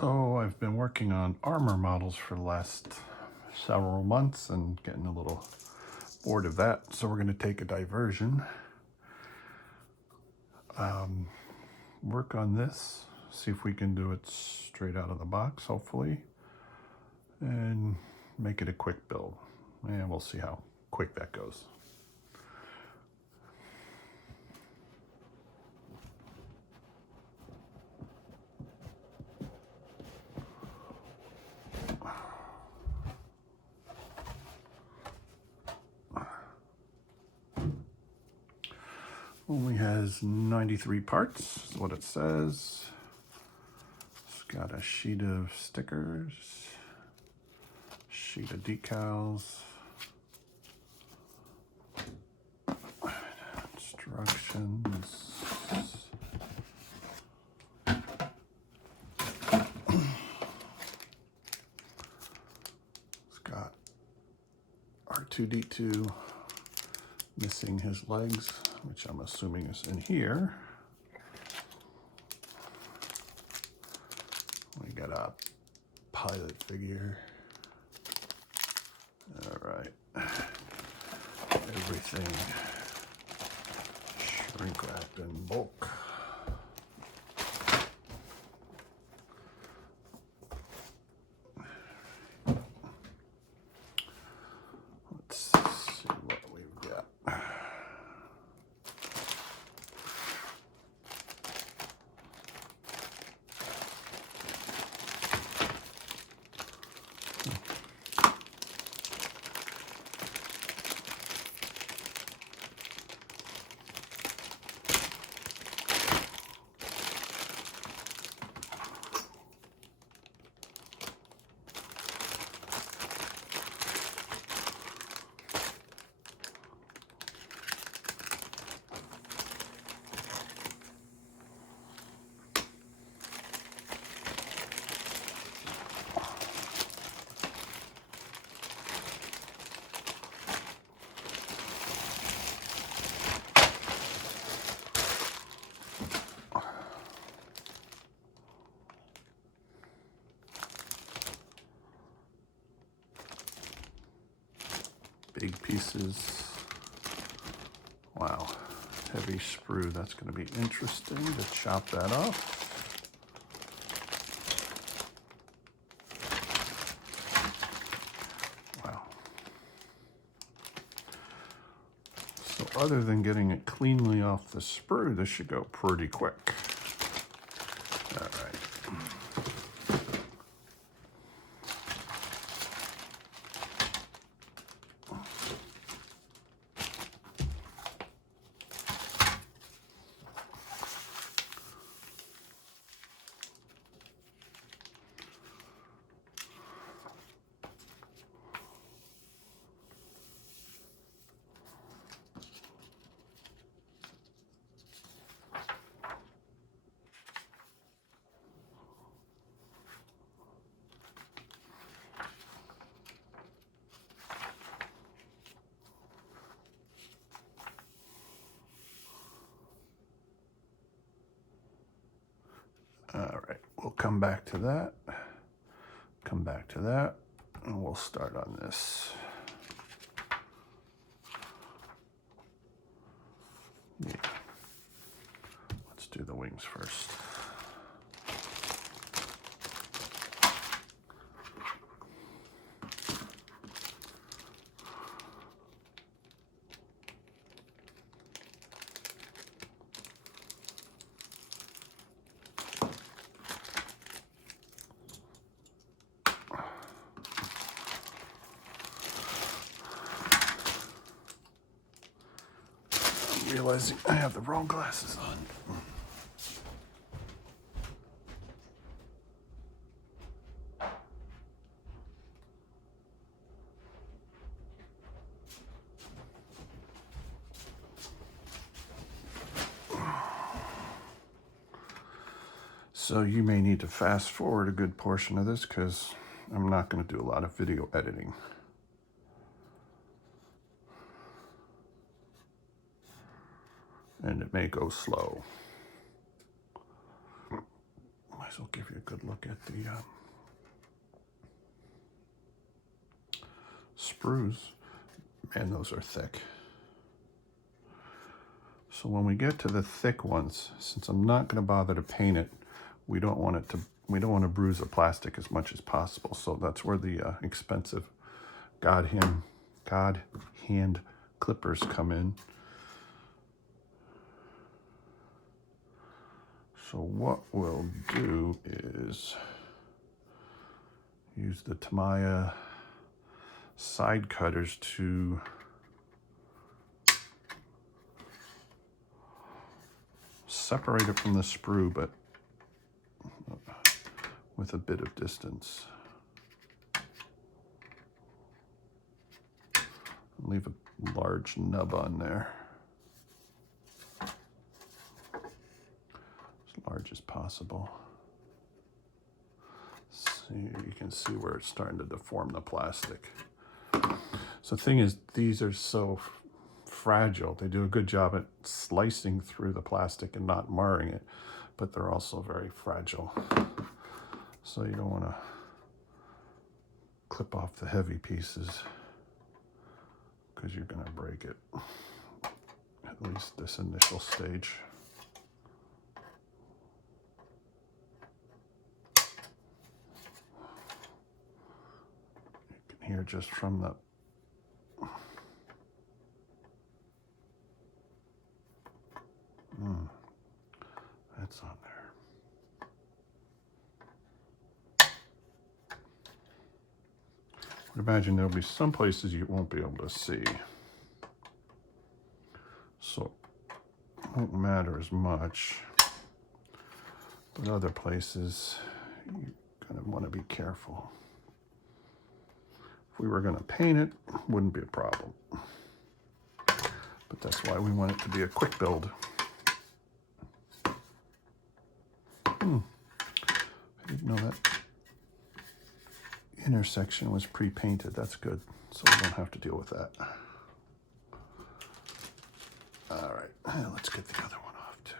So I've been working on armor models for the last several months and getting a little bored of that. So we're going to take a diversion, work on this, see if we can do it straight out of the box, hopefully, and make it a quick build. And we'll see how quick that goes. Only has 93 parts, is what it says. It's got a sheet of stickers, sheet of decals, instructions. It's got R2-D2 missing his legs, which I'm assuming is in here. We got a pilot figure. All right. Everything shrink wrapped in bulk. Let's see what we've got. Big pieces. Wow, heavy sprue. That's going to be interesting to chop that off. Wow. So other than getting it cleanly off the sprue, this should go pretty quick. All right. All right, we'll come back to that, and we'll start on this. Yeah. Let's do the wings first. Realizing I have the wrong glasses on. So you may need to fast forward a good portion of this because I'm not going to do a lot of video editing. And it may go slow. Might as This will give you a good look at the sprues. Man, those are thick. So when we get to the thick ones, since I'm not going to bother to paint it, we don't want to bruise the plastic as much as possible. So that's where the expensive God hand clippers come in. So what we'll do is use the Tamiya side cutters to separate it from the sprue, but with a bit of distance. Leave a large nub on there, as large as possible. See, you can see where it's starting to deform the plastic. So the thing is, these are so fragile. They do a good job at slicing through the plastic and not marring it, but they're also very fragile. So you don't want to clip off the heavy pieces because you're going to break it, at least this initial stage. You can hear just from the that's on there. I would imagine there'll be some places you won't be able to see, so it won't matter as much. But other places, you're going to want to be careful. If we were going to paint it, it wouldn't be a problem. But that's why we want it to be a quick build. I didn't know that intersection was pre-painted. That's good, so we don't have to deal with that. All right, let's get the other one off too.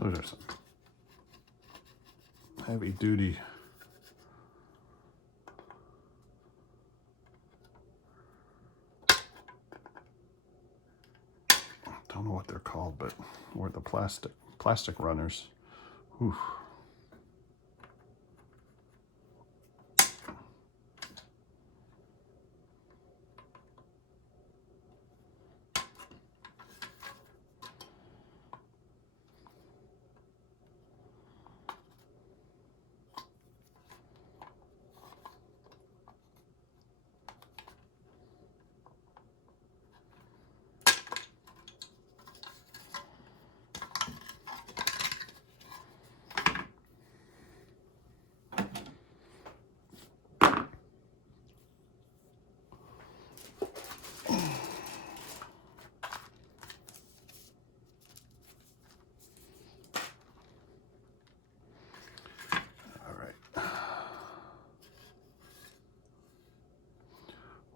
Those are some heavy duty don't know what they're called, but or the plastic runners. Whew.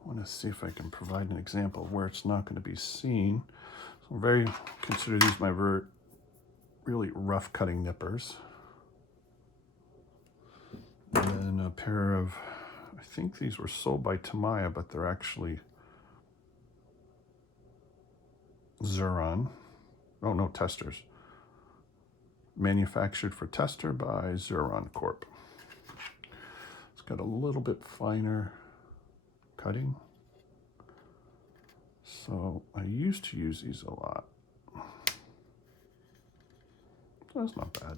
I want to see if I can provide an example of where it's not going to be seen. So I'm consider these my really rough cutting nippers. And then a pair of, I think these were sold by Tamiya, but they're actually Xuron. Oh no, testers. Manufactured for tester by Xuron Corp. It's got a little bit finer cutting. So I used to use these a lot. That's not bad.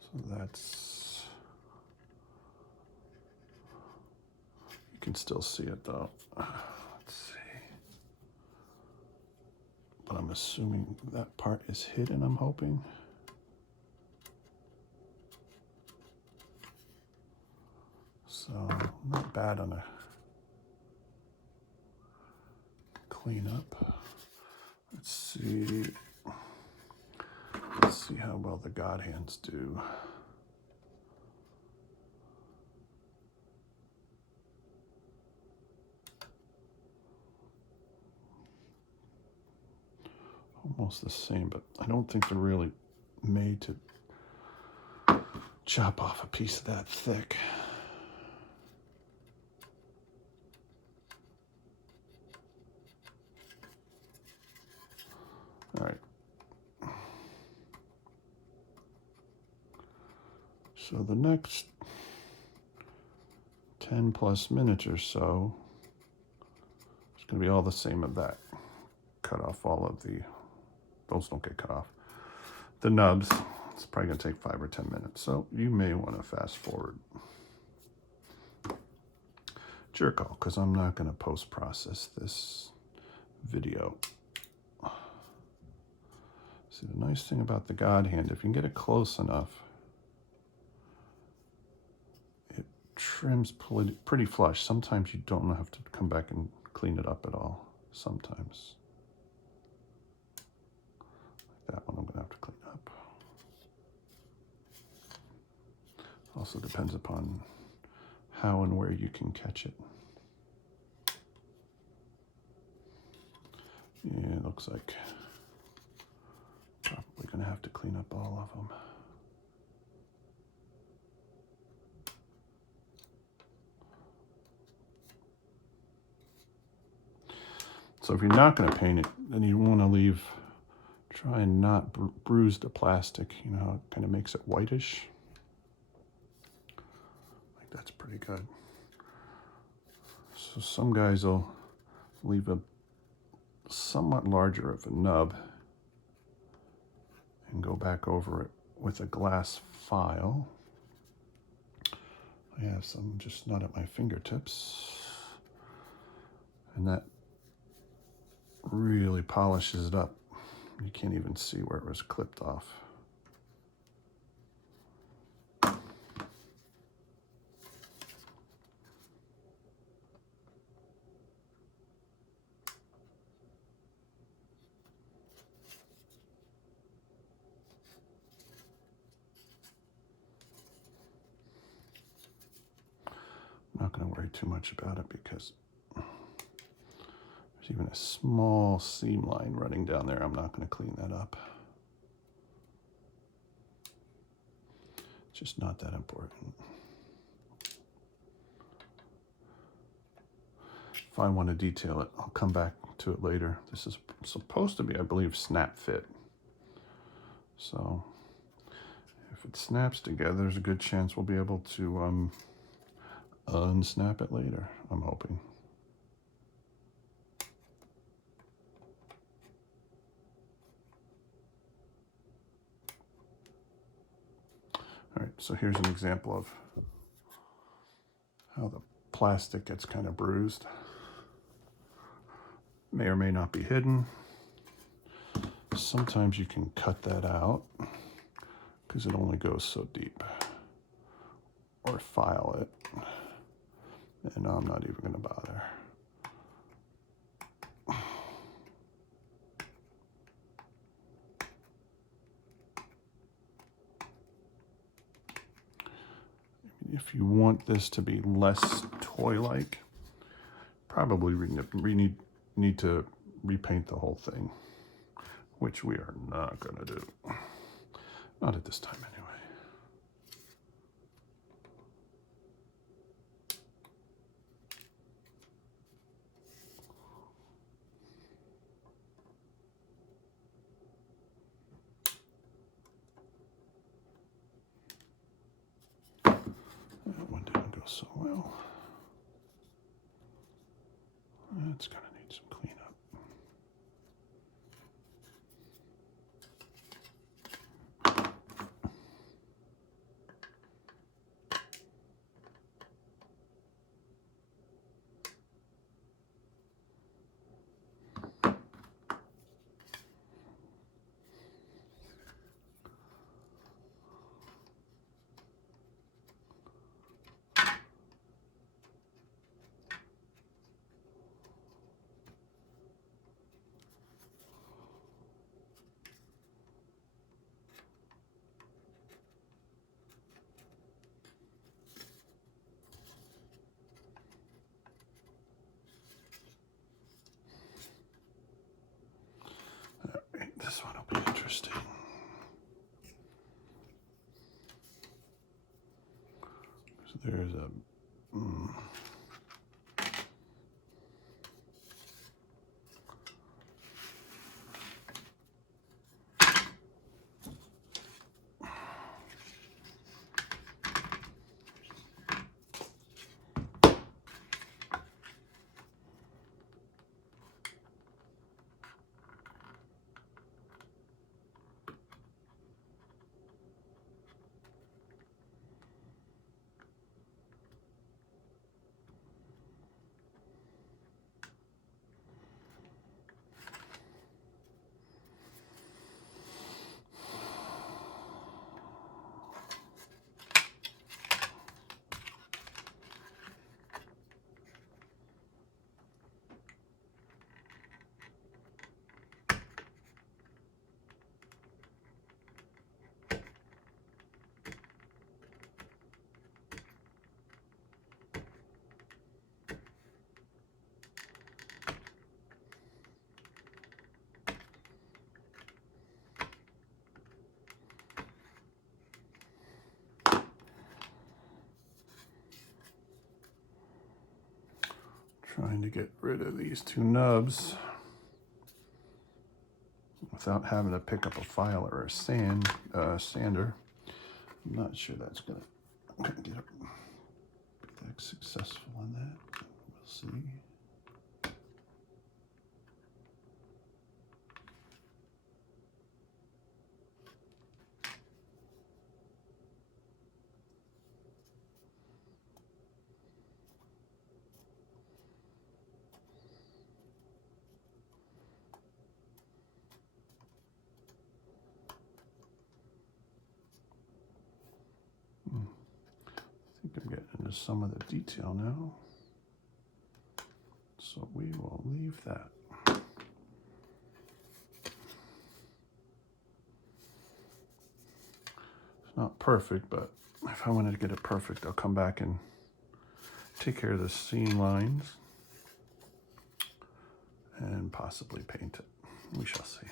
So that's, you can still see it though. Let's see. But I'm assuming that part is hidden, I'm hoping. So not bad on a cleanup. Let's see how well the God hands do. Almost the same, but I don't think they're really made to chop off a piece that thick. All right. So the next 10 plus minutes or so, it's going to be all the same of that. Cut off all of those don't get cut off. The nubs, it's probably going to take 5 or 10 minutes. So you may want to fast forward. It's your call, because I'm not going to post-process this video. See, the nice thing about the God hand, if you can get it close enough, it trims pretty flush. Sometimes you don't have to come back and clean it up at all. Sometimes. Like that one I'm going to have to clean up. Also depends upon how and where you can catch it. Yeah, it looks like probably going to have to clean up all of them. So if you're not going to paint it, then you want to try and not bruise the plastic. You know, it kind of makes it whitish. Like that's pretty good. So some guys will leave a somewhat larger of a nub and go back over it with a glass file. I have some just not at my fingertips. And that really polishes it up. You can't even see where it was clipped off. I'm not going to worry too much about it because there's even a small seam line running down there. I'm not going to clean that up. It's just not that important. If I want to detail it, I'll come back to it later. This is supposed to be, I believe, snap fit. So if it snaps together, there's a good chance we'll be able to unsnap it later, I'm hoping. All right, so here's an example of how the plastic gets kind of bruised. May or may not be hidden. Sometimes you can cut that out because it only goes so deep. Or file it. And I'm not even going to bother. If you want this to be less toy-like, probably need to repaint the whole thing, which we are not going to do. Not at this time, anyway. That one didn't go so well. That's going to need some cleanup. So there's a trying to get rid of these two nubs without having to pick up a file or a sander. I'm not sure that's gonna be that successful on that. We'll see. I think I'm getting into some of the detail now. So we will leave that. It's not perfect, but if I wanted to get it perfect, I'll come back and take care of the seam lines and possibly paint it. We shall see.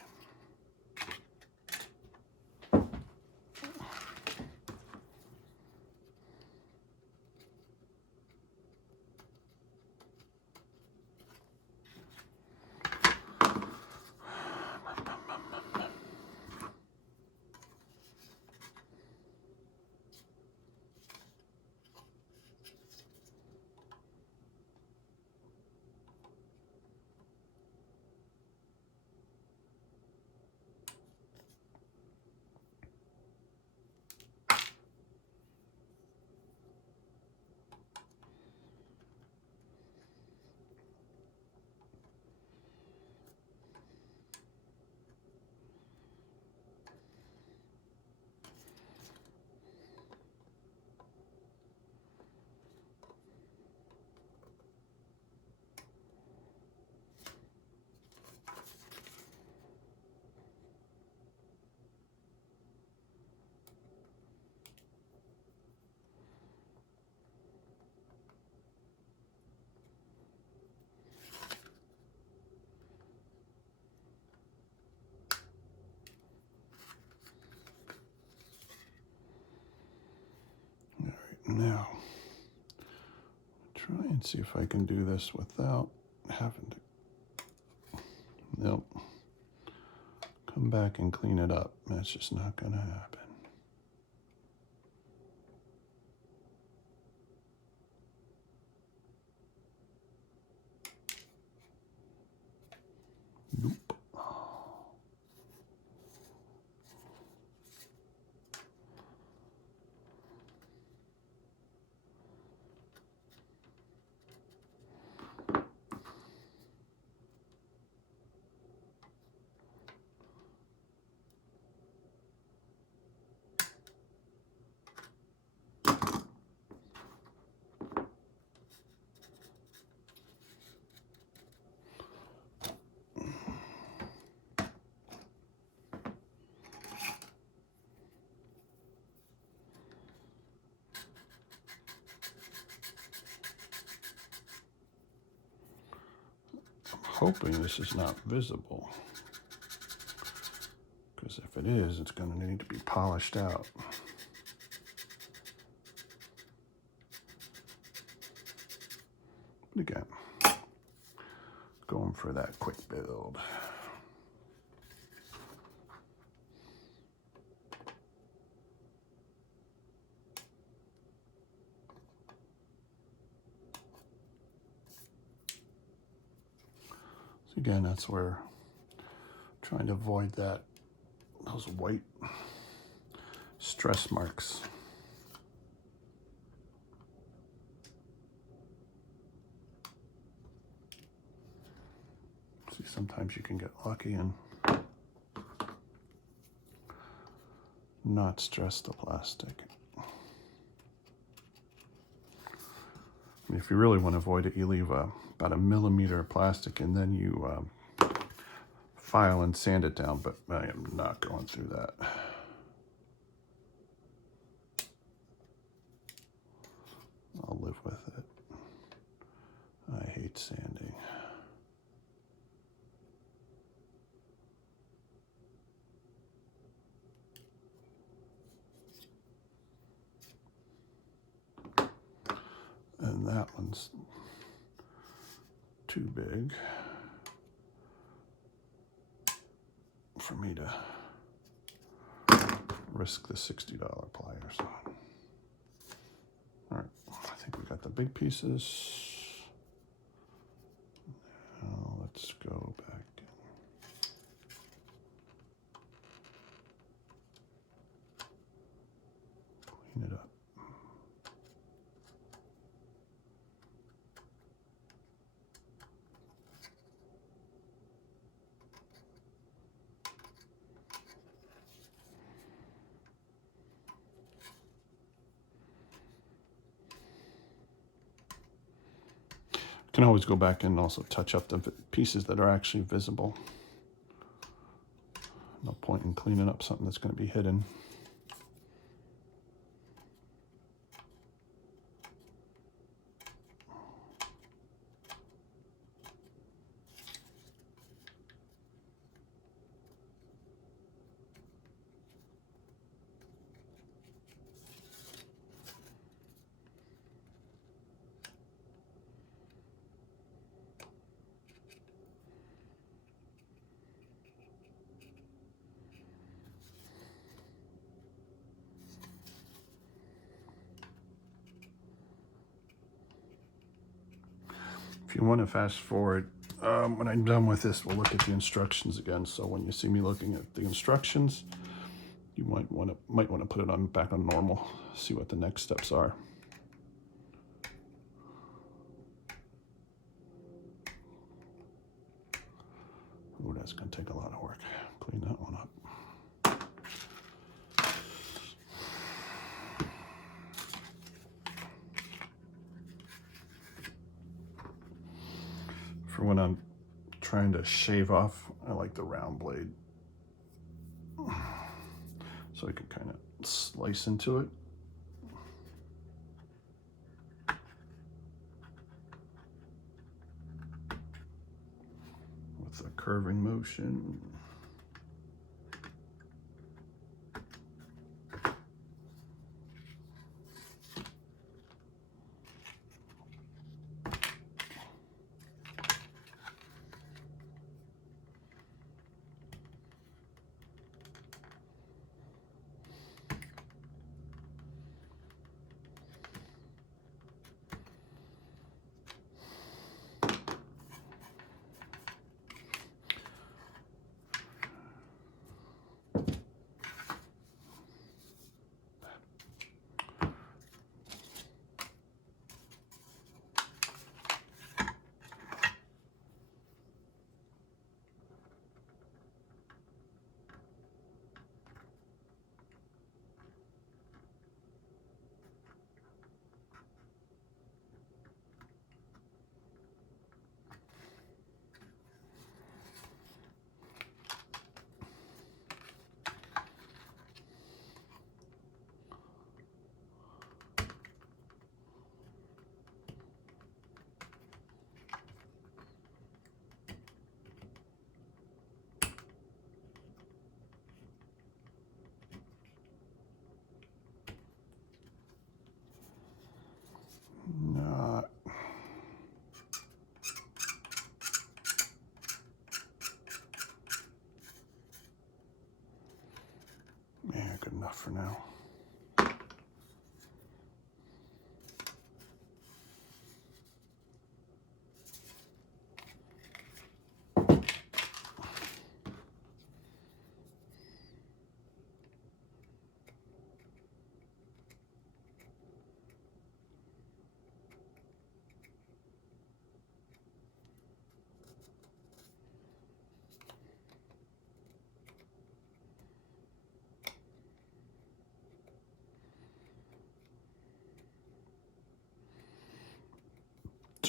Now, try and see if I can do this without having to, nope, come back and clean it up. That's just not going to happen. Nope. Hoping this is not visible, because if it is, it's going to need to be polished out. But again, going for that quick build. So again, that's where trying to avoid those white stress marks. See, sometimes you can get lucky and not stress the plastic. I mean, if you really want to avoid it, you leave about 1 millimeter of plastic and then you file and sand it down, but I am not going through that. I'll live with it. I hate sanding. And that one's too big for me to risk the $60 pliers on. All right, I think we got the big pieces. Now let's go back. Clean it up. Can always go back and also touch up the pieces that are actually visible. No point in cleaning up something that's going to be hidden. If you want to fast forward, when I'm done with this, we'll look at the instructions again. So when you see me looking at the instructions, you might want to put it on back on normal, see what the next steps are. Ooh, that's going to take a lot of work. Clean that one up. For when I'm trying to shave off, I like the round blade. So I can kind of slice into it. With a curving motion.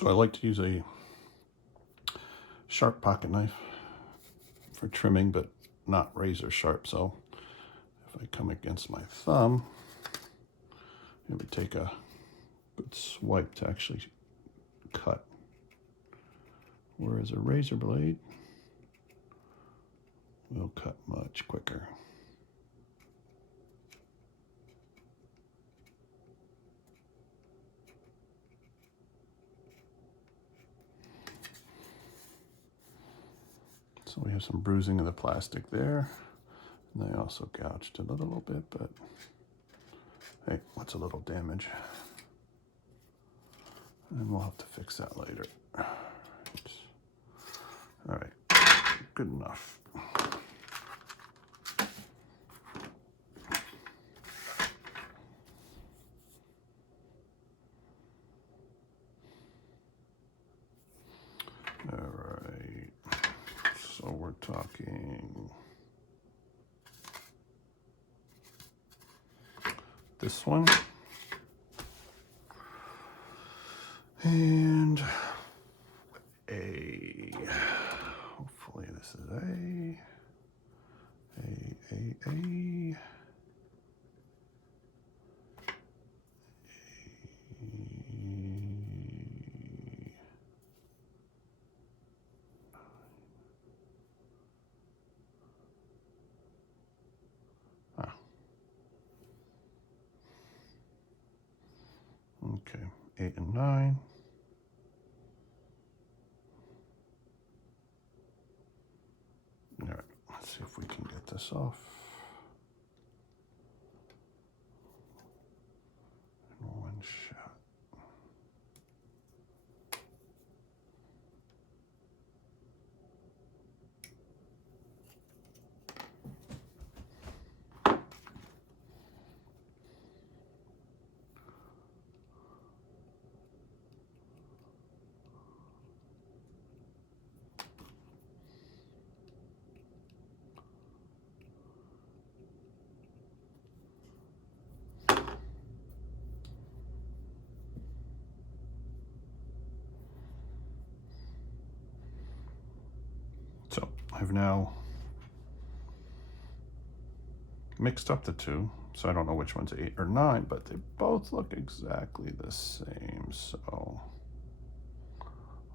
So I like to use a sharp pocket knife for trimming, but not razor sharp. So if I come against my thumb, it would take a good swipe to actually cut. Whereas a razor blade will cut much quicker. So we have some bruising of the plastic there. And I also gouged it a little bit, but hey, what's a little damage? And we'll have to fix that later. All right, good enough. All right, so we're talking this one. And hopefully this is A. Okay, 8 and 9. All right, let's see if we can get this off in one shot. So I've now mixed up the two, so I don't know which one's 8 or 9, but they both look exactly the same. So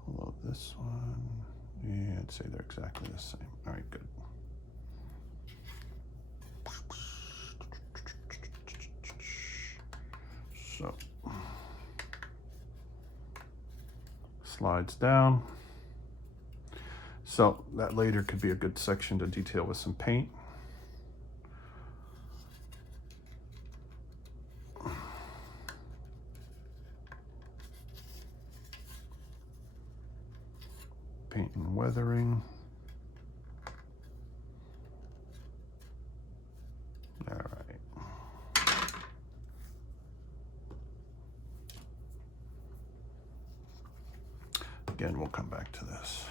although this one, yeah, I'd say they're exactly the same. All right, good. So slides down. So that later could be a good section to detail with some paint. Paint and weathering. All right. Again, we'll come back to this.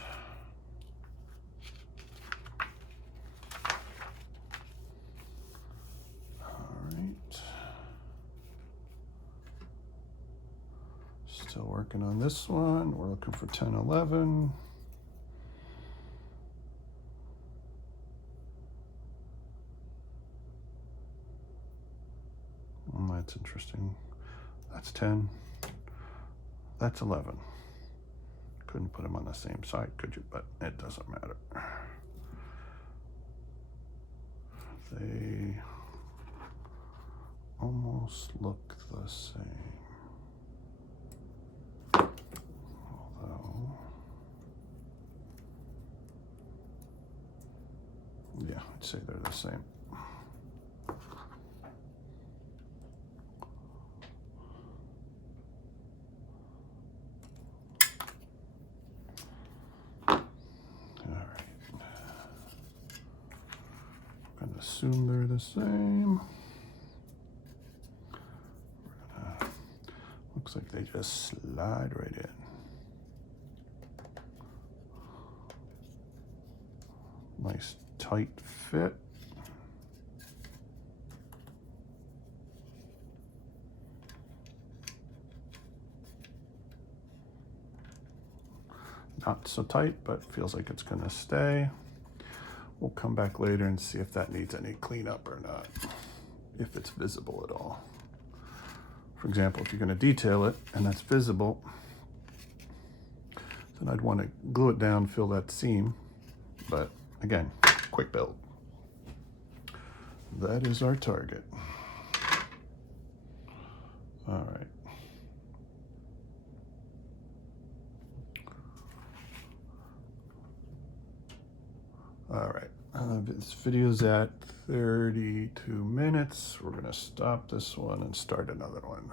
Still working on this one. We're looking for 10, 11. That's interesting. That's 10. That's 11. Couldn't put them on the same side, could you? But it doesn't matter. They almost look the same. Although, yeah, I'd say they're the same. Assume they're the same. Looks like they just slide right in. Nice tight fit. not so tight, but feels like it's gonna stay. We'll come back later and see if that needs any cleanup or not, if it's visible at all. For example, if you're gonna detail it and that's visible, then I'd wanna glue it down, fill that seam, but again, quick build. That is our target. All right. All right, this video's at 32 minutes. We're gonna stop this one and start another one.